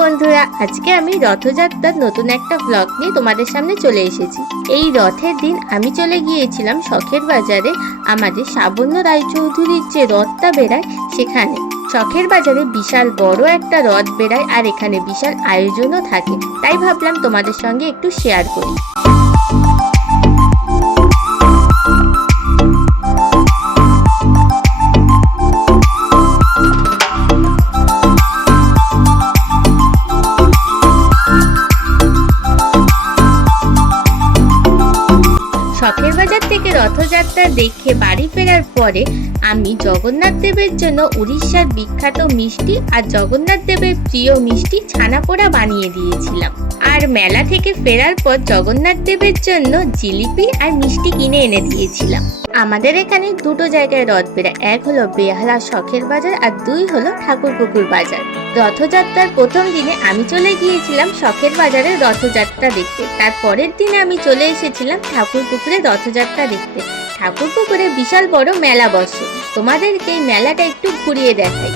বন্ধুরা, আজকে আমি রথযাত্রার নতুন একটা ব্লগ নিয়ে তোমাদের সামনে চলে এসেছি। এই রথের দিন আমি চলে গিয়েছিলাম শখের বাজারে আমাদের সাবন্য রায়চৌধুরীর যে রথটা বেড়ায় সেখানে। শখের বাজারে বিশাল বড় একটা রথ বেড়ায় আর এখানে বিশাল আয়োজনও থাকে। তাই ভাবলাম তোমাদের সঙ্গে একটু শেয়ার করি। বাজার থেকে রথযাত্রা দেখে বাড়ি ফেরার পরে আমি জগন্নাথ দেবের জন্য উড়িষ্যার বিখ্যাত মিষ্টি আর জগন্নাথ দেবের প্রিয় মিষ্টি ছানাপোড়া বানিয়ে দিয়েছিলাম। আর মেলা থেকে ফেরার পর জগন্নাথ দেবের জন্য জিলিপি আর মিষ্টি কিনে এনে দিয়েছিলাম। আমাদের এখানে দুটো জায়গায় রথ বেড়ায় এক হলো বেহালা শখের বাজার আর দুই হলো ঠাকুরপুকুর বাজার। রথযাত্রার প্রথম দিনে আমি চলে গিয়েছিলাম শখের বাজারে রথযাত্রা দেখতে। তার পরের দিনে আমি চলে এসেছিলাম ঠাকুরপুকুরে রথযাত্রা দেখতে। ঠাকুরপুকুরে বিশাল বড় মেলা বসে। তোমাদেরকে এই মেলাটা একটু ঘুরিয়ে দেখাই।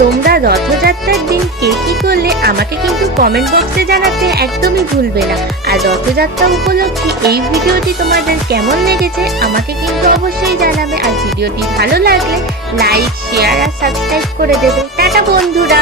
তোমরা রথযাত্রার দিন কে কি করলে আমাকে কিন্তু কমেন্ট বক্সে জানাতে একদমই ভুলবে না। আর রথযাত্রা উপলক্ষে এই ভিডিওটি তোমাদের কেমন লেগেছে আমাকে কিন্তু অবশ্যই জানাবে। আর ভিডিওটি ভালো লাগলে লাইক শেয়ার আর সাবস্ক্রাইব করে দেবে। টাটা বন্ধুরা!